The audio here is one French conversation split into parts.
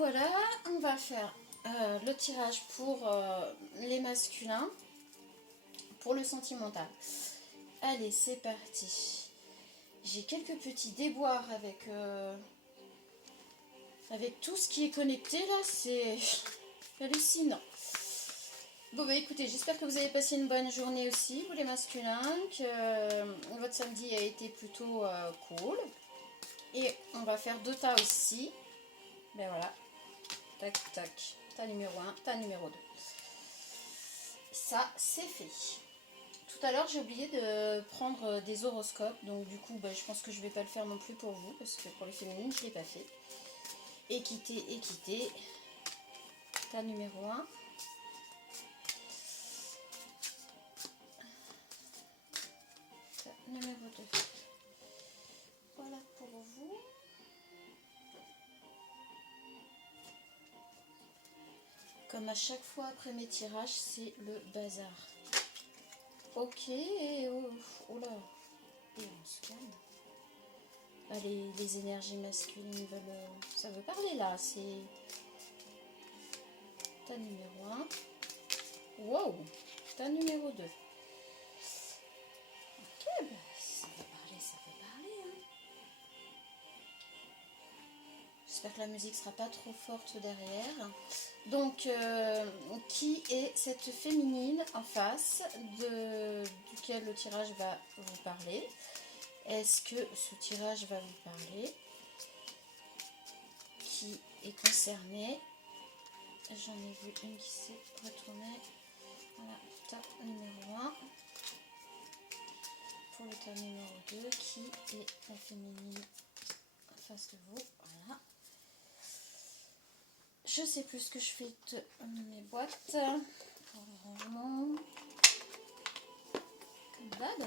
voilà, on va faire le tirage pour les masculins, pour le sentimental. Allez, c'est parti. J'ai quelques petits déboires avec tout ce qui est connecté là, c'est hallucinant. Bon bah écoutez, j'espère que vous avez passé une bonne journée aussi, vous les masculins, que votre samedi a été plutôt cool. Et on va faire deux tas aussi. Ben voilà. Tac, tac. Tas numéro 1, tas numéro 2. Ça, c'est fait. Tout à l'heure, j'ai oublié de prendre des horoscopes. Donc du coup, ben, je pense que je ne vais pas le faire non plus pour vous. Parce que pour les féminines, je ne l'ai pas fait. Équité, équité. Tas numéro 1. Tas numéro 2. Voilà pour vous. Comme à chaque fois après mes tirages, c'est le bazar. Ok, oh là, et on se calme. Ah, les énergies masculines veulent, ça veut parler là, c'est ta numéro 1. Wow, ta numéro 2. Ok, bah, si ça veut parler, ça veut parler. Hein. J'espère que la musique sera pas trop forte derrière. Donc, qui est cette féminine en face duquel le tirage va vous parler? Est-ce que ce tirage va vous parler? Qui est concerné? J'en ai vu une qui s'est retournée. Voilà, tas numéro 1. Pour le tas numéro 2, qui est la féminine en face de vous? Voilà. Je sais plus ce que je fais de mes boîtes. Pour le rangement. Comme d'hab.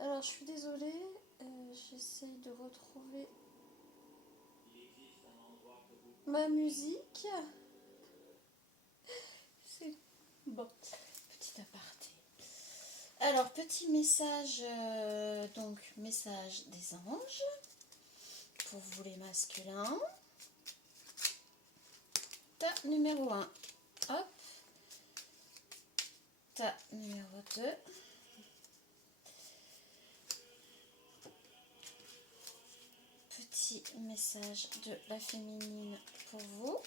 Alors, je suis désolée. J'essaye de retrouver ma musique. C'est bon. Petit aparté. Alors, petit message, donc message des anges pour vous les masculins. Tas numéro 1. Hop. Tas numéro 2. Petit message de la féminine pour vous.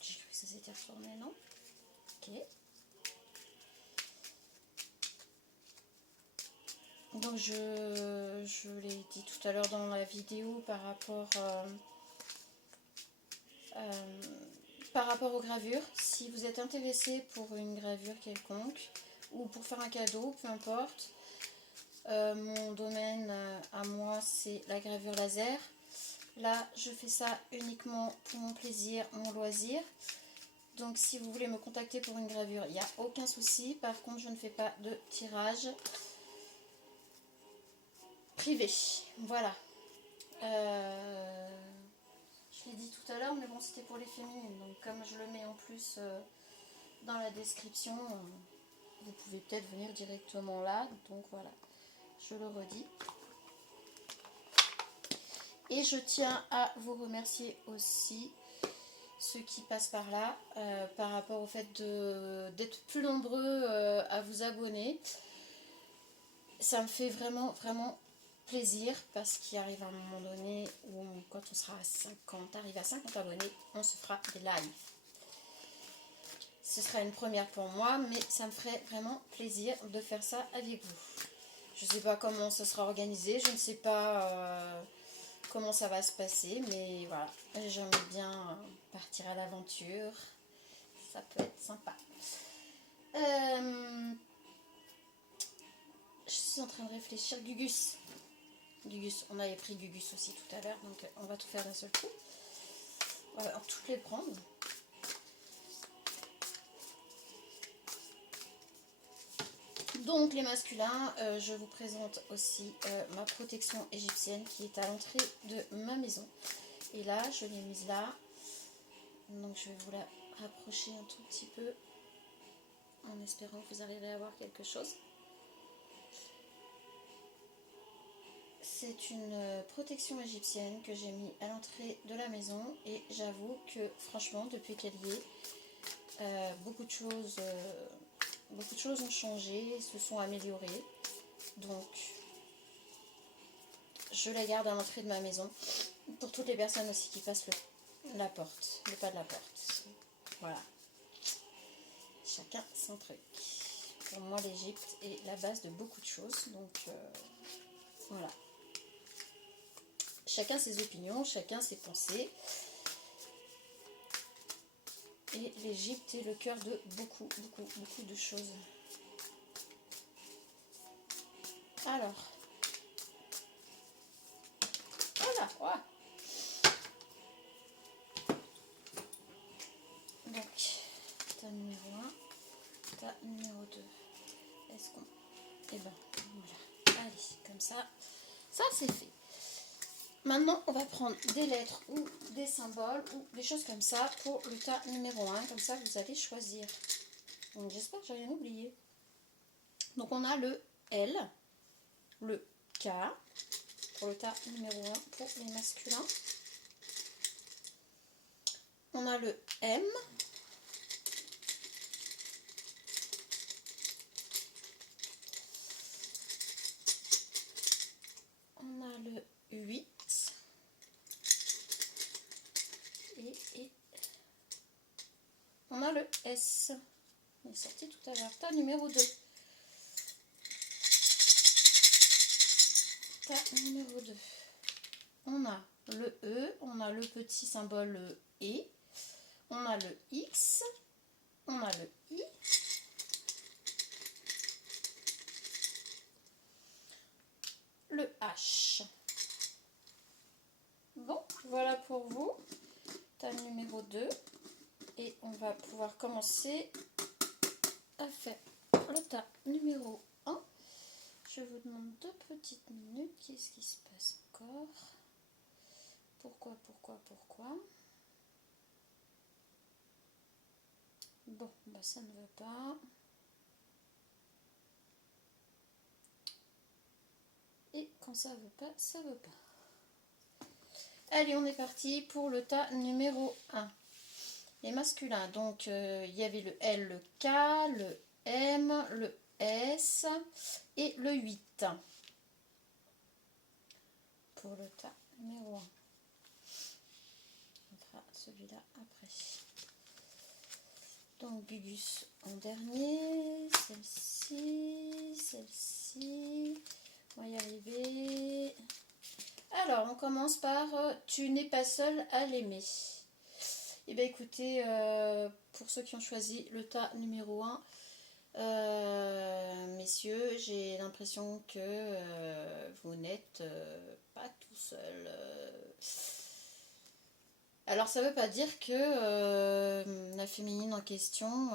J'ai cru que ça s'était retourné, non? Ok. Donc je l'ai dit tout à l'heure dans la vidéo par rapport aux gravures. Si vous êtes intéressé pour une gravure quelconque ou pour faire un cadeau, peu importe. Mon domaine à moi, c'est la gravure laser. Là, je fais ça uniquement pour mon plaisir, mon loisir. Donc, si vous voulez me contacter pour une gravure, il n'y a aucun souci. Par contre, je ne fais pas de tirage privé. Voilà. Je l'ai dit tout à l'heure, mais bon, c'était pour les féminines. Donc, comme je le mets en plus dans la description, vous pouvez peut-être venir directement là. Donc, voilà. Je le redis. Et je tiens à vous remercier aussi, ceux qui passent par là, par rapport au fait d'être plus nombreux à vous abonner. Ça me fait vraiment, vraiment plaisir parce qu'il arrive un moment donné où quand on sera à 50, arrive à 50 abonnés, on se fera des lives. Ce sera une première pour moi, mais ça me ferait vraiment plaisir de faire ça avec vous. Je ne sais pas comment ça sera organisé, je ne sais pas comment ça va se passer, mais voilà, j'aimerais bien partir à l'aventure, ça peut être sympa. Je suis en train de réfléchir, Gugus, on avait pris Gugus aussi tout à l'heure, donc on va tout faire d'un seul coup. On va toutes les prendre. Donc les masculins, je vous présente aussi ma protection égyptienne qui est à l'entrée de ma maison. Et là, je l'ai mise là. Donc je vais vous la rapprocher un tout petit peu en espérant que vous arriverez à voir quelque chose. C'est une protection égyptienne que j'ai mis à l'entrée de la maison et j'avoue que franchement depuis qu'elle y est, beaucoup de choses ont changé, se sont améliorées. Donc je la garde à l'entrée de ma maison pour toutes les personnes aussi qui passent la porte, le pas de la porte. Voilà. Chacun son truc. Pour moi, l'Égypte est la base de beaucoup de choses. Donc, voilà. Chacun ses opinions, chacun ses pensées. Et l'Égypte est le cœur de beaucoup de choses. Alors. Voilà. Ouais. Donc, ta numéro 1, ta numéro 2. Est-ce qu'on... Eh ben, voilà. Allez, comme ça. Ça, c'est fait. Maintenant, on va prendre des lettres ou des symboles ou des choses comme ça pour le tas numéro 1. Comme ça, vous allez choisir. Donc, j'espère que j'ai rien oublié. Donc, on a le L, le K pour le tas numéro 1 pour les masculins. On a le M. On a le 8. Et on a le S. Il est sorti tout à l'heure. Tas numéro 2. Tas numéro 2. On a le E. On a le petit symbole E. On a le X. On a le I. Le H. Bon, voilà pour vous. Tas numéro 2. Et on va pouvoir commencer à faire le tas numéro 1. Je vous demande 2 petites minutes. Qu'est-ce qui se passe encore? Pourquoi? Bon, bah ça ne veut pas. Et quand ça veut pas, ça veut pas. Allez, on est parti pour le tas numéro 1. Les masculins, donc il y avait le L, le K, le M, le S et le 8. Pour le tas numéro 1. On fera celui-là après. Donc Gugus en dernier, celle-ci, on va y arriver. Alors on commence par tu n'es pas seul à l'aimer. Et bien écoutez, pour ceux qui ont choisi le tas numéro 1, messieurs, j'ai l'impression que vous n'êtes pas tout seul. Alors ça ne veut pas dire que la féminine en question,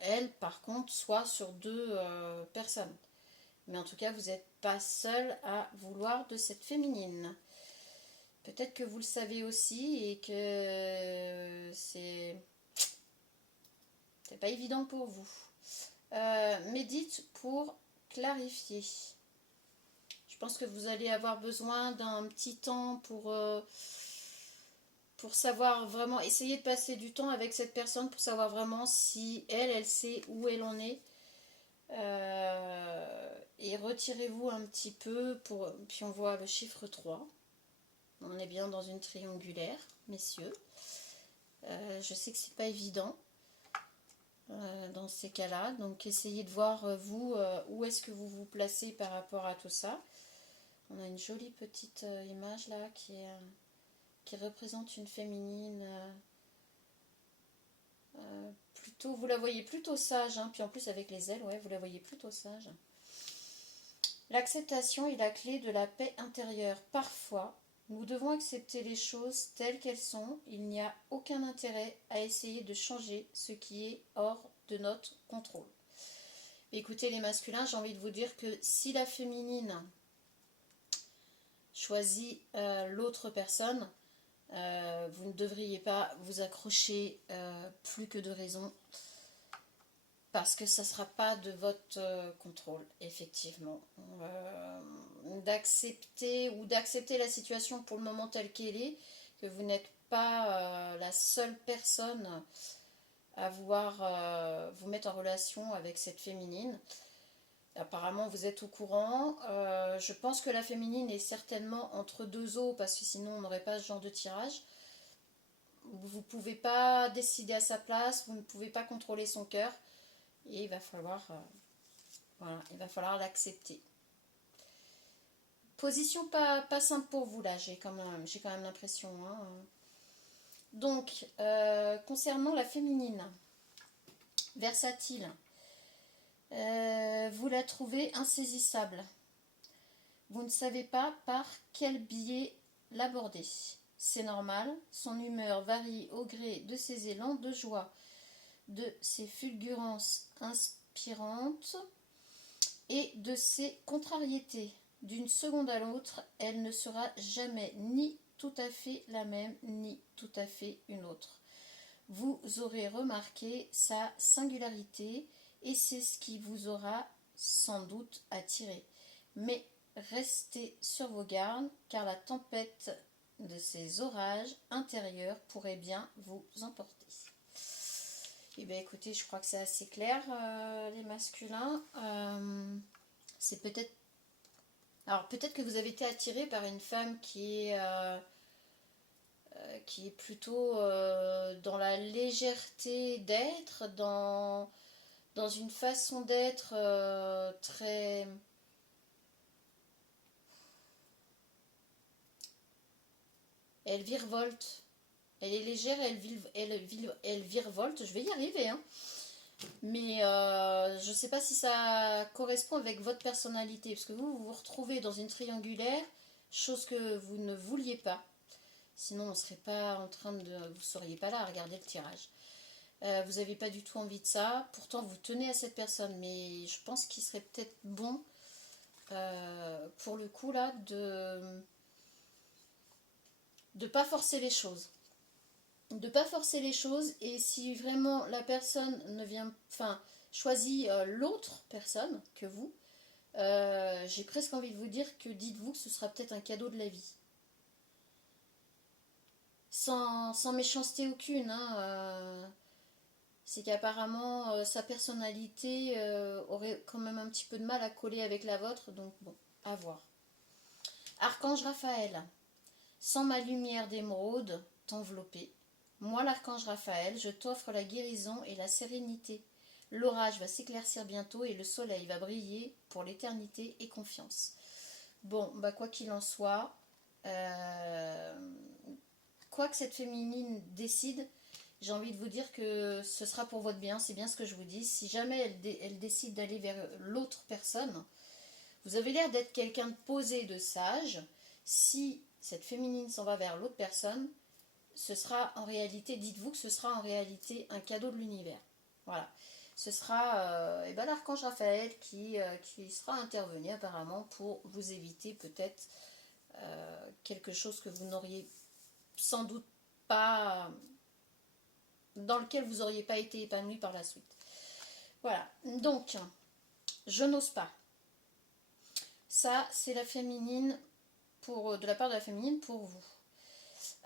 elle par contre, soit sur 2 personnes. Mais en tout cas, vous n'êtes pas seul à vouloir de cette féminine. Peut-être que vous le savez aussi et que c'est pas évident pour vous. Médite pour clarifier. Je pense que vous allez avoir besoin d'un petit temps pour savoir vraiment, essayer de passer du temps avec cette personne pour savoir vraiment si elle sait où elle en est. Et retirez-vous un petit peu, puis on voit le chiffre 3. On est bien dans une triangulaire, messieurs. Je sais que c'est pas évident dans ces cas-là. Donc essayez de voir vous, où est-ce que vous vous placez par rapport à tout ça. On a une jolie petite image là qui représente une féminine plutôt, vous la voyez plutôt sage, hein, puis en plus avec les ailes, ouais, vous la voyez plutôt sage. L'acceptation est la clé de la paix intérieure. Parfois, nous devons accepter les choses telles qu'elles sont. Il n'y a aucun intérêt à essayer de changer ce qui est hors de notre contrôle. Écoutez les masculins, j'ai envie de vous dire que si la féminine choisit l'autre personne, Vous ne devriez pas vous accrocher plus que de raison. Parce que ça ne sera pas de votre contrôle, effectivement. D'accepter la situation pour le moment telle qu'elle est, que vous n'êtes pas la seule personne à vouloir vous mettre en relation avec cette féminine. Apparemment, vous êtes au courant. Je pense que la féminine est certainement entre deux eaux, parce que sinon on n'aurait pas ce genre de tirage. Vous ne pouvez pas décider à sa place, vous ne pouvez pas contrôler son cœur. Et il va falloir l'accepter. Position pas simple pour vous là, j'ai quand même l'impression. Hein. Donc, concernant la féminine, versatile, vous la trouvez insaisissable. Vous ne savez pas par quel biais l'aborder. C'est normal, son humeur varie au gré de ses élans de joie, de ses fulgurances inspirantes et de ses contrariétés. D'une seconde à l'autre, elle ne sera jamais ni tout à fait la même, ni tout à fait une autre. Vous aurez remarqué sa singularité et c'est ce qui vous aura sans doute attiré. Mais restez sur vos gardes, car la tempête de ces orages intérieurs pourrait bien vous emporter. Eh bien écoutez, je crois que c'est assez clair, les masculins. C'est peut-être... Alors peut-être que vous avez été attiré par une femme qui est plutôt dans la légèreté d'être, dans une façon d'être très... Elle virevolte. Elle est légère, elle virevolte. Je vais y arriver, hein. Mais je ne sais pas si ça correspond avec votre personnalité. Parce que vous vous retrouvez dans une triangulaire, chose que vous ne vouliez pas. Sinon, on ne serait pas en train de... Vous ne seriez pas là à regarder le tirage. Vous n'avez pas du tout envie de ça. Pourtant, vous tenez à cette personne. Mais je pense qu'il serait peut-être bon, pour le coup, là, de ne pas forcer les choses. De pas forcer les choses, et si vraiment la personne ne vient, enfin, choisit l'autre personne que vous, j'ai presque envie de vous dire que dites-vous que ce sera peut-être un cadeau de la vie. Sans méchanceté aucune, hein, c'est qu'apparemment sa personnalité aurait quand même un petit peu de mal à coller avec la vôtre, donc bon, à voir. Archange Raphaël, sans ma lumière d'émeraude t'envelopper. Moi, l'archange Raphaël, je t'offre la guérison et la sérénité. L'orage va s'éclaircir bientôt et le soleil va briller pour l'éternité et confiance. Bon, bah quoi qu'il en soit, quoi que cette féminine décide, j'ai envie de vous dire que ce sera pour votre bien, c'est bien ce que je vous dis. Si jamais elle décide d'aller vers l'autre personne, vous avez l'air d'être quelqu'un de posé, de sage. Si cette féminine s'en va vers l'autre personne, ce sera en réalité, dites-vous que ce sera en réalité un cadeau de l'univers. Voilà. Ce sera l'archange Raphaël qui sera intervenu apparemment pour vous éviter peut-être quelque chose que vous n'auriez sans doute pas, dans lequel vous n'auriez pas été épanoui par la suite. Voilà. Donc, je n'ose pas. Ça, c'est la féminine, de la part de la féminine pour vous.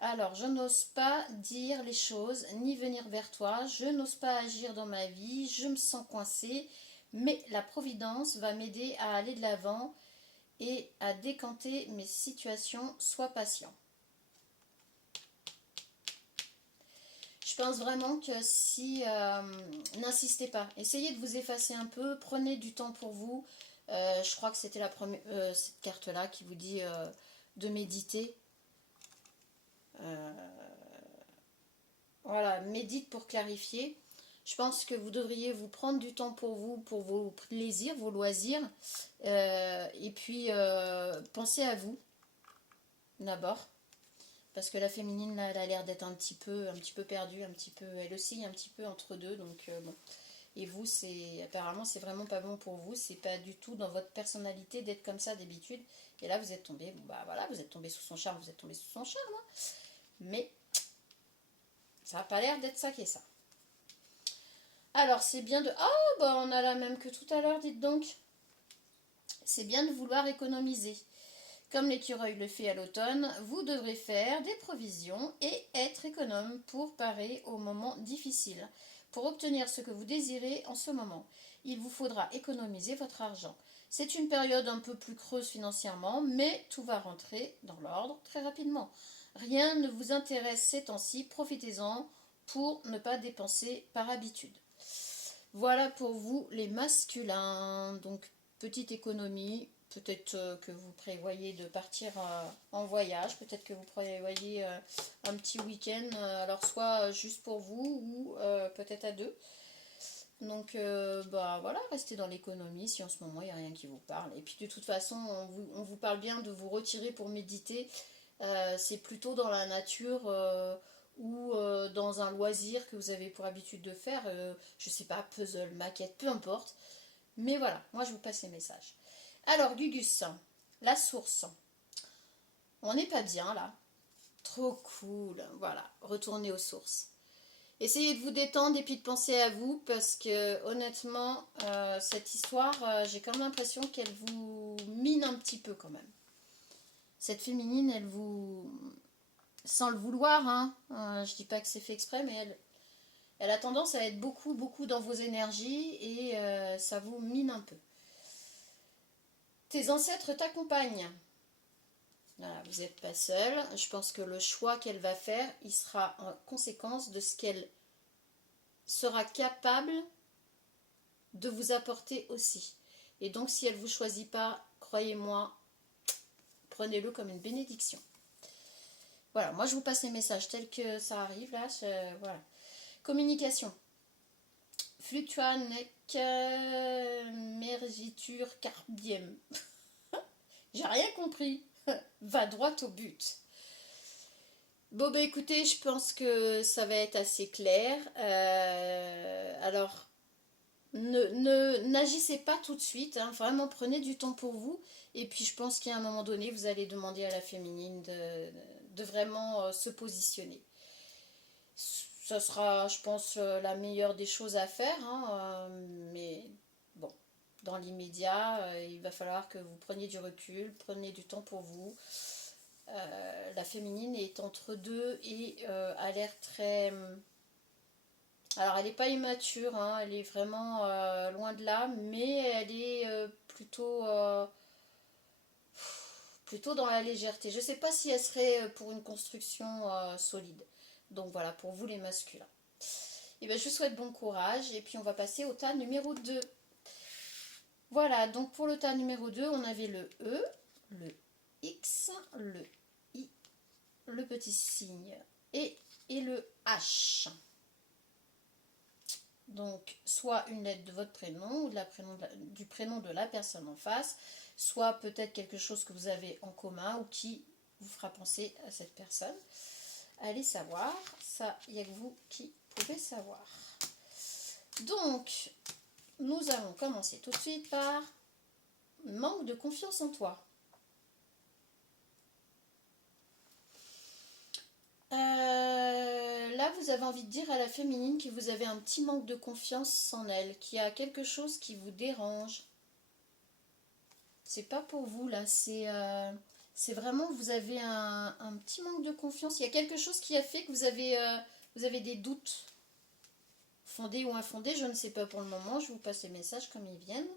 Alors, je n'ose pas dire les choses, ni venir vers toi, je n'ose pas agir dans ma vie, je me sens coincée, mais la Providence va m'aider à aller de l'avant et à décanter mes situations, sois patient. Je pense vraiment que si... n'insistez pas, essayez de vous effacer un peu, prenez du temps pour vous. Je crois que c'était la première, cette carte-là qui vous dit de méditer. Voilà, médite pour clarifier. Je pense que vous devriez vous prendre du temps pour vous, pour vos plaisirs, vos loisirs. Et puis, pensez à vous, d'abord. Parce que la féminine, là, elle a l'air d'être un petit peu perdue, elle oscille un petit peu entre deux. Donc, bon. Et vous, apparemment, c'est vraiment pas bon pour vous. C'est pas du tout dans votre personnalité d'être comme ça d'habitude. Et là, vous êtes tombé, bon, bah voilà, vous êtes tombé sous son charme, hein. Mais ça n'a pas l'air d'être ça qui est ça. Alors, c'est bien de... Ah, bah on a la même que tout à l'heure, dites donc. C'est bien de vouloir économiser. Comme l'écureuil le fait à l'automne, vous devrez faire des provisions et être économe pour parer aux moments difficiles. Pour obtenir ce que vous désirez en ce moment, il vous faudra économiser votre argent. C'est une période un peu plus creuse financièrement, mais tout va rentrer dans l'ordre très rapidement. Rien ne vous intéresse ces temps-ci, profitez-en pour ne pas dépenser par habitude. Voilà pour vous les masculins. Donc, petite économie. Peut-être que vous prévoyez de partir en voyage. Peut-être que vous prévoyez un petit week-end. Alors, soit juste pour vous ou peut-être à deux. Donc, bah voilà, restez dans l'économie si en ce moment il n'y a rien qui vous parle. Et puis, de toute façon, on vous parle bien de vous retirer pour méditer. C'est plutôt dans la nature ou dans un loisir que vous avez pour habitude de faire, je sais pas, puzzle, maquette, peu importe. Mais voilà, moi je vous passe les messages. Alors Gugus, la source. On n'est pas bien là. Trop cool. Voilà, retournez aux sources. Essayez de vous détendre et puis de penser à vous parce que honnêtement, cette histoire, j'ai quand même l'impression qu'elle vous mine un petit peu quand même. Cette féminine, elle vous... Sans le vouloir, hein, je dis pas que c'est fait exprès, mais elle a tendance à être beaucoup, beaucoup dans vos énergies et ça vous mine un peu. Tes ancêtres t'accompagnent. Voilà, vous n'êtes pas seul. Je pense que le choix qu'elle va faire, il sera en conséquence de ce qu'elle sera capable de vous apporter aussi. Et donc, si elle ne vous choisit pas, croyez-moi, prenez-le comme une bénédiction. Voilà, moi je vous passe les messages tels que ça arrive là. Voilà. Communication. Fluctuanec mergitur cardium. J'ai rien compris. Va droit au but. Bon bah écoutez, je pense que ça va être assez clair. Alors, n'agissez pas tout de suite. Hein, vraiment, prenez du temps pour vous. Et puis je pense qu'à un moment donné, vous allez demander à la féminine de vraiment se positionner. Ça sera, je pense, la meilleure des choses à faire. Hein, mais bon, dans l'immédiat, il va falloir que vous preniez du recul, preniez du temps pour vous. La féminine est entre deux et a l'air très... Alors, elle n'est pas immature, hein, elle est vraiment loin de là, mais elle est plutôt dans la légèreté. Je ne sais pas si elle serait pour une construction solide. Donc voilà, pour vous les masculins. Et bien, je vous souhaite bon courage. Et puis, on va passer au tas numéro 2. Voilà, donc pour le tas numéro 2, on avait le E, le X, le I, le petit signe et le H. Donc, soit une lettre de votre prénom ou du prénom de la personne en face, soit peut-être quelque chose que vous avez en commun ou qui vous fera penser à cette personne. Allez savoir, ça, il n'y a que vous qui pouvez savoir. Donc, nous allons commencer tout de suite par manque de confiance en toi. Là, vous avez envie de dire à la féminine que vous avez un petit manque de confiance en elle, qu'il y a quelque chose qui vous dérange. C'est pas pour vous, là, c'est vraiment, vous avez un petit manque de confiance. Il y a quelque chose qui a fait que vous avez des doutes, fondés ou infondés, je ne sais pas pour le moment, je vous passe les messages comme ils viennent.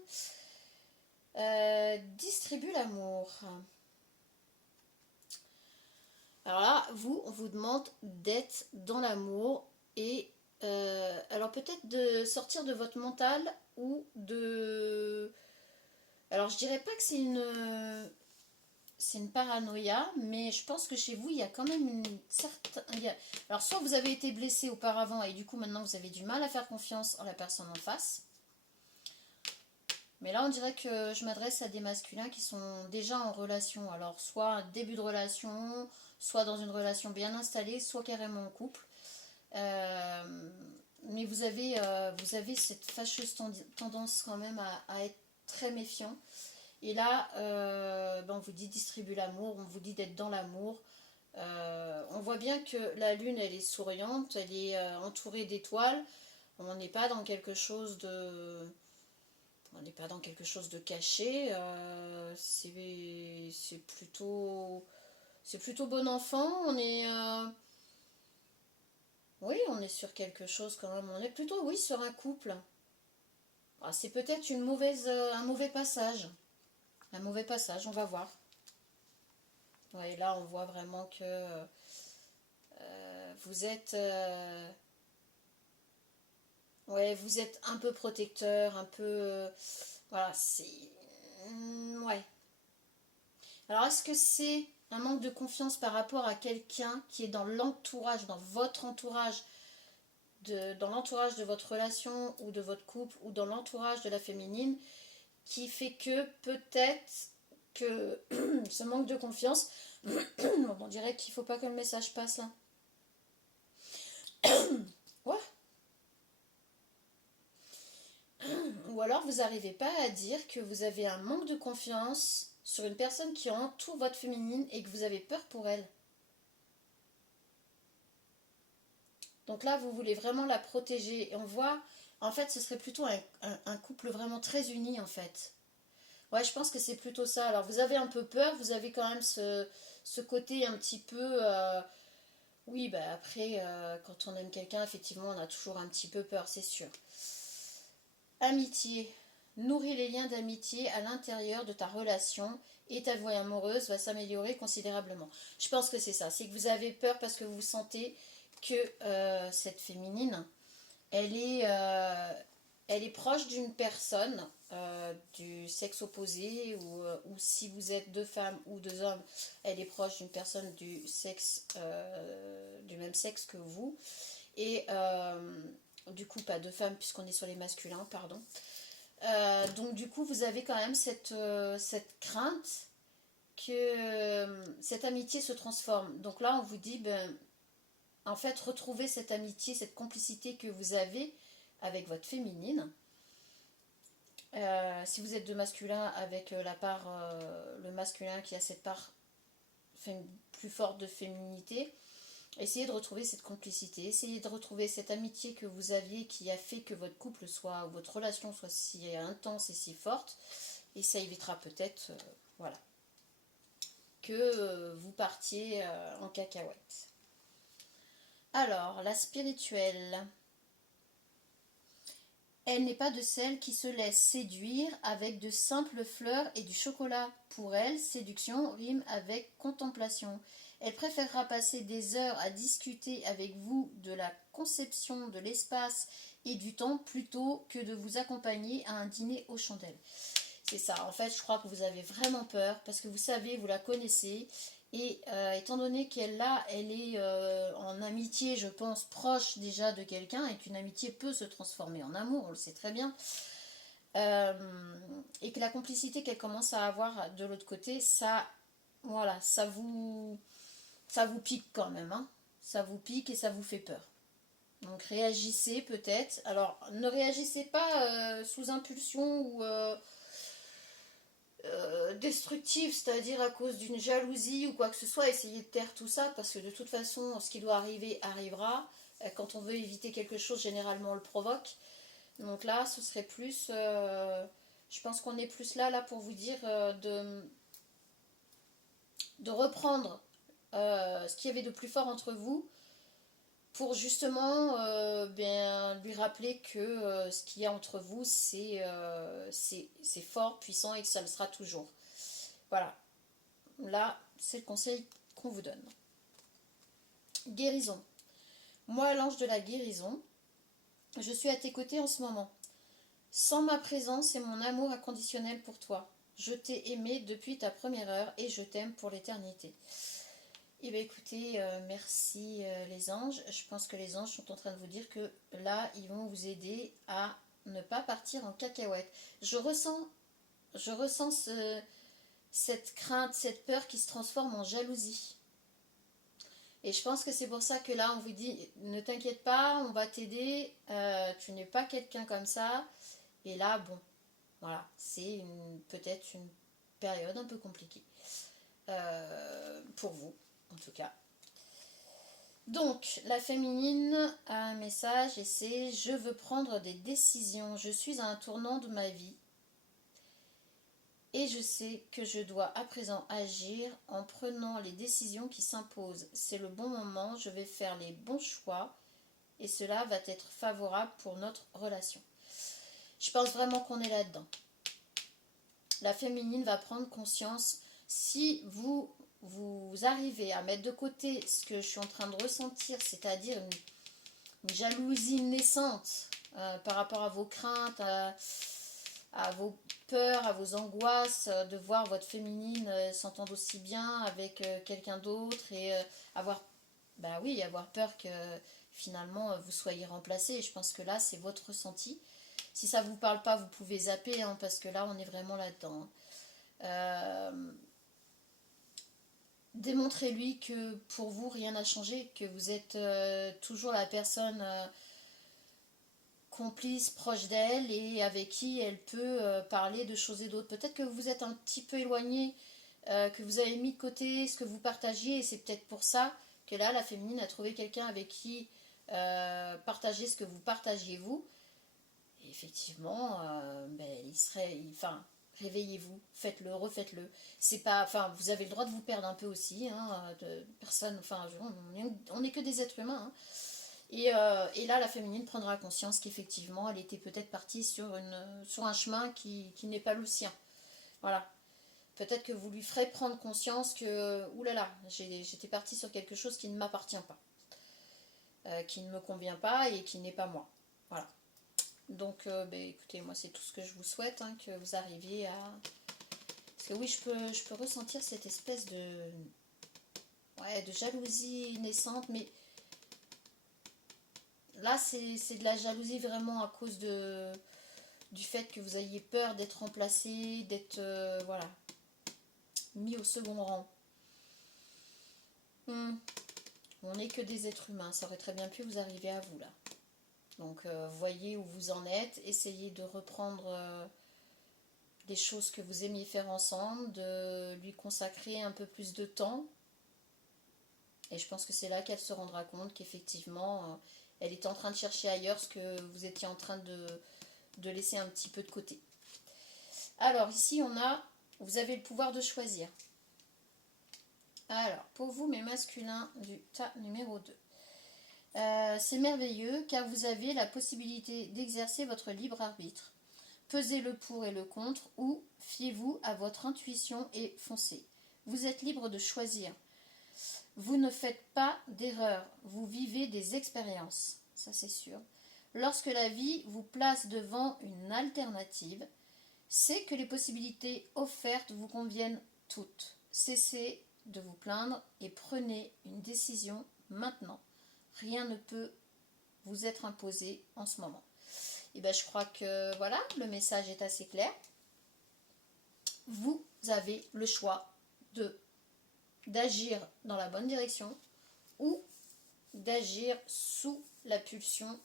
Distribue l'amour. Alors là, on vous demande d'être dans l'amour et alors peut-être de sortir de votre mental ou de... Alors je dirais pas que c'est une paranoïa, mais je pense que chez vous, il y a quand même une certaine... Alors soit vous avez été blessé auparavant et du coup maintenant vous avez du mal à faire confiance en la personne en face. Mais là, on dirait que je m'adresse à des masculins qui sont déjà en relation. Alors, soit un début de relation, soit dans une relation bien installée, soit carrément en couple. Mais vous avez cette fâcheuse tendance quand même à être très méfiant. Et là, on vous dit distribue l'amour, on vous dit d'être dans l'amour. On voit bien que la lune, elle est souriante, elle est entourée d'étoiles. On n'est pas dans quelque chose de... On n'est pas dans quelque chose de caché. C'est plutôt bon enfant. Oui, on est sur quelque chose quand même. On est plutôt, oui, sur un couple. Ah, c'est peut-être un mauvais passage. Un mauvais passage, on va voir. Ouais, là, on voit vraiment que vous êtes... ouais, vous êtes un peu protecteur, un peu... voilà, c'est... ouais. Alors, est-ce que c'est un manque de confiance par rapport à quelqu'un qui est dans l'entourage, dans votre entourage, dans l'entourage de votre relation ou de votre couple ou dans l'entourage de la féminine, qui fait que peut-être que ce manque de confiance, on dirait qu'il ne faut pas que le message passe là. Ouais. Ou alors vous n'arrivez pas à dire que vous avez un manque de confiance sur une personne qui entoure votre féminine et que vous avez peur pour elle. Donc là, vous voulez vraiment la protéger. Et on voit, en fait, ce serait plutôt un couple vraiment très uni, en fait. Ouais, je pense que c'est plutôt ça. Alors, vous avez un peu peur, vous avez quand même ce côté un petit peu... oui, bah après, quand on aime quelqu'un, effectivement, on a toujours un petit peu peur, c'est sûr. Amitié. Nourris les liens d'amitié à l'intérieur de ta relation et ta vie amoureuse va s'améliorer considérablement. Je pense que c'est ça. C'est que vous avez peur parce que vous sentez que cette féminine, elle est, euh, elle est proche d'une personne du sexe opposé ou si vous êtes deux femmes ou deux hommes, elle est proche d'une personne du même sexe que vous. Et du coup, pas deux femmes puisqu'on est sur les masculins, pardon. Donc du coup, vous avez quand même cette crainte que cette amitié se transforme. Donc là, on vous dit, ben, en fait, retrouvez cette amitié, cette complicité que vous avez avec votre féminine. Si vous êtes de masculin, avec le masculin qui a cette part plus forte de féminité, essayez de retrouver cette complicité, essayez de retrouver cette amitié que vous aviez qui a fait que votre couple soit, ou votre relation soit si intense et si forte, et ça évitera peut-être, voilà, que vous partiez en cacahuète. Alors, la spirituelle. Elle n'est pas de celles qui se laissent séduire avec de simples fleurs et du chocolat. Pour elle, séduction rime avec contemplation. Elle préférera passer des heures à discuter avec vous de la conception de l'espace et du temps plutôt que de vous accompagner à un dîner aux chandelles. C'est ça, en fait, je crois que vous avez vraiment peur parce que vous savez, vous la connaissez. Et étant donné qu'elle là, elle est en amitié, je pense, proche déjà de quelqu'un et qu'une amitié peut se transformer en amour, on le sait très bien, euh, et que la complicité qu'elle commence à avoir de l'autre côté, ça, voilà, ça vous pique quand même, hein. Ça vous pique et ça vous fait peur. Donc réagissez peut-être. Alors ne réagissez pas sous impulsion ou destructif, c'est-à-dire à cause d'une jalousie ou quoi que ce soit, essayez de taire tout ça parce que de toute façon, ce qui doit arriver arrivera. Quand on veut éviter quelque chose, généralement on le provoque. Donc là, ce serait plus. Je pense qu'on est plus là pour vous dire de reprendre ce qu'il y avait de plus fort entre vous pour justement lui rappeler que ce qu'il y a entre vous, c'est fort, puissant et que ça le sera toujours. Voilà. Là, c'est le conseil qu'on vous donne. Guérison. Moi, l'ange de la guérison, je suis à tes côtés en ce moment. Sans ma présence et mon amour inconditionnel pour toi. Je t'ai aimé depuis ta première heure et je t'aime pour l'éternité. Eh bien écoutez, merci les anges. Je pense que les anges sont en train de vous dire que là, ils vont vous aider à ne pas partir en cacahuète. Je ressens cette crainte, cette peur qui se transforme en jalousie. Et je pense que c'est pour ça que là, on vous dit, ne t'inquiète pas, on va t'aider, tu n'es pas quelqu'un comme ça. Et là, bon, voilà, c'est peut-être une période un peu compliquée. Pour vous, en tout cas. Donc, la féminine a un message et c'est: je veux prendre des décisions. Je suis à un tournant de ma vie et je sais que je dois à présent agir en prenant les décisions qui s'imposent. C'est le bon moment, je vais faire les bons choix et cela va être favorable pour notre relation. Je pense vraiment qu'on est là-dedans. La féminine va prendre conscience. Si vous arrivez à mettre de côté ce que je suis en train de ressentir, c'est-à-dire une jalousie naissante par rapport à vos craintes, à vos peurs, à vos angoisses, de voir votre féminine s'entendre aussi bien avec quelqu'un d'autre et avoir, bah oui, avoir peur que finalement vous soyez remplacé. Et je pense que là, c'est votre ressenti. Si ça vous parle pas, vous pouvez zapper, hein, parce que là, on est vraiment là-dedans. Démontrez-lui que pour vous, rien n'a changé, que vous êtes toujours la personne complice, proche d'elle et avec qui elle peut parler de choses et d'autres. Peut-être que vous êtes un petit peu éloigné, que vous avez mis de côté ce que vous partagiez et c'est peut-être pour ça que là, la féminine a trouvé quelqu'un avec qui partager ce que vous partagiez vous. Et effectivement, il serait... Enfin, réveillez-vous, faites-le, refaites-le. C'est pas... Enfin, vous avez le droit de vous perdre un peu aussi, hein, de personne... Enfin, on n'est que des êtres humains, hein. Et là, la féminine prendra conscience qu'effectivement, elle était peut-être partie sur un chemin qui n'est pas le sien. Voilà. Peut-être que vous lui ferez prendre conscience que, oulala, j'étais partie sur quelque chose qui ne m'appartient pas, qui ne me convient pas et qui n'est pas moi. Voilà. Donc, écoutez, moi, c'est tout ce que je vous souhaite, hein, que vous arriviez à... Parce que oui, je peux ressentir cette espèce de jalousie naissante, mais là, c'est de la jalousie vraiment à cause du fait que vous ayez peur d'être remplacé, d'être voilà, mis au second rang. On n'est que des êtres humains, ça aurait très bien pu vous arriver à vous là. Donc voyez où vous en êtes, essayez de reprendre des choses que vous aimiez faire ensemble, de lui consacrer un peu plus de temps. Et je pense que c'est là qu'elle se rendra compte qu'effectivement, elle est en train de chercher ailleurs ce que vous étiez en train de laisser un petit peu de côté. Alors ici vous avez le pouvoir de choisir. Alors pour vous mes masculins du tas numéro 2. C'est merveilleux car vous avez la possibilité d'exercer votre libre arbitre. Pesez le pour et le contre ou fiez-vous à votre intuition et foncez. Vous êtes libre de choisir. Vous ne faites pas d'erreurs, vous vivez des expériences, ça c'est sûr. Lorsque la vie vous place devant une alternative, c'est que les possibilités offertes vous conviennent toutes. Cessez de vous plaindre et prenez une décision maintenant. Rien ne peut vous être imposé en ce moment. Et je crois que voilà, le message est assez clair. Vous avez le choix d'agir dans la bonne direction ou d'agir sous la pulsion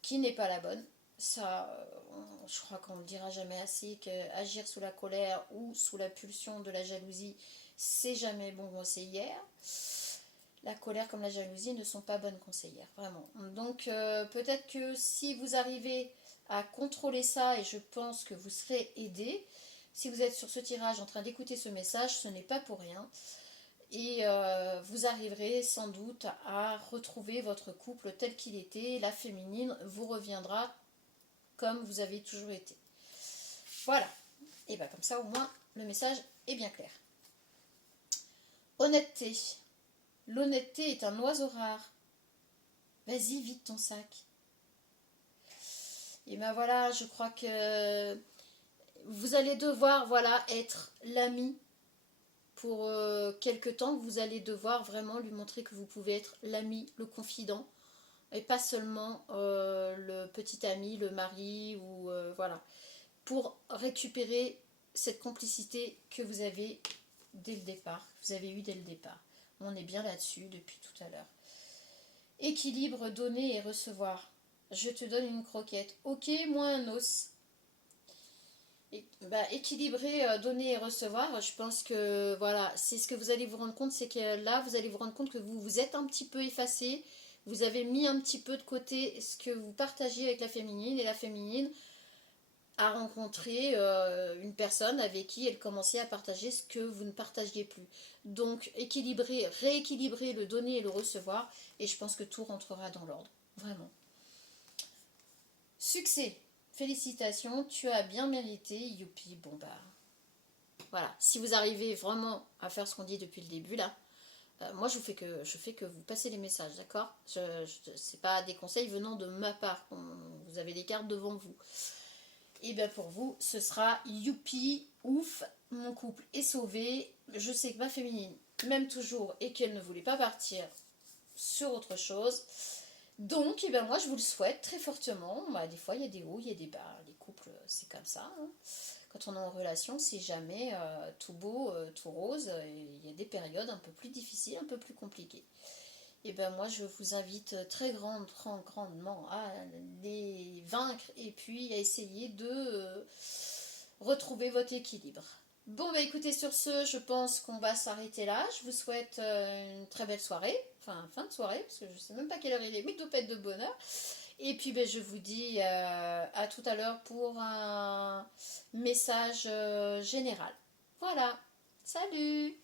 qui n'est pas la bonne. Ça, je crois qu'on ne le dira jamais assez, qu'agir sous la colère ou sous la pulsion de la jalousie, c'est jamais bon conseillère. La colère comme la jalousie ne sont pas bonnes conseillères, vraiment. Donc peut-être que si vous arrivez à contrôler ça, et je pense que vous serez aidé, si vous êtes sur ce tirage en train d'écouter ce message, ce n'est pas pour rien. Et vous arriverez sans doute à retrouver votre couple tel qu'il était. La féminine vous reviendra comme vous avez toujours été. Voilà. Et comme ça au moins le message est bien clair. Honnêteté. L'honnêteté est un oiseau rare. Vas-y, vide ton sac. Et voilà, je crois que vous allez devoir être l'ami pour quelque temps. Vous allez devoir vraiment lui montrer que vous pouvez être l'ami, le confident, et pas seulement le petit ami, le mari, ou voilà, pour récupérer cette complicité que vous avez dès le départ, que vous avez eue dès le départ. On est bien là-dessus depuis tout à l'heure. Équilibre, donner et recevoir. Je te donne une croquette. Ok, moi un os. Équilibrer, donner et recevoir, je pense que voilà, c'est ce que vous allez vous rendre compte, c'est que là, vous allez vous rendre compte que vous vous êtes un petit peu effacé, vous avez mis un petit peu de côté ce que vous partagez avec la féminine, et la féminine a rencontré une personne avec qui elle commençait à partager ce que vous ne partagiez plus. Donc, équilibrer, rééquilibrer le donner et le recevoir, et je pense que tout rentrera dans l'ordre, vraiment. Succès, félicitations, tu as bien mérité, youpi, bon bah voilà, si vous arrivez vraiment à faire ce qu'on dit depuis le début là, moi je fais que vous passez les messages, d'accord. C'est pas des conseils venant de ma part, vous avez les cartes devant vous. Et bien pour vous, ce sera youpi, ouf, mon couple est sauvé, je sais que ma féminine m'aime toujours et qu'elle ne voulait pas partir sur autre chose. Donc, eh ben moi, je vous le souhaite très fortement. Bah, des fois, il y a des hauts, il y a des bas. Les couples, c'est comme ça, hein. Quand on est en relation, c'est jamais tout beau, tout rose. Il y a des périodes un peu plus difficiles, un peu plus compliquées. Et ben moi, je vous invite très grandement à les vaincre et puis à essayer de retrouver votre équilibre. Bon, bah écoutez, sur ce, je pense qu'on va s'arrêter là. Je vous souhaite une très belle soirée, enfin fin de soirée, parce que je sais même pas quelle heure il est, mais topette de bonheur. Et puis, ben, je vous dis à tout à l'heure pour un message général. Voilà, salut!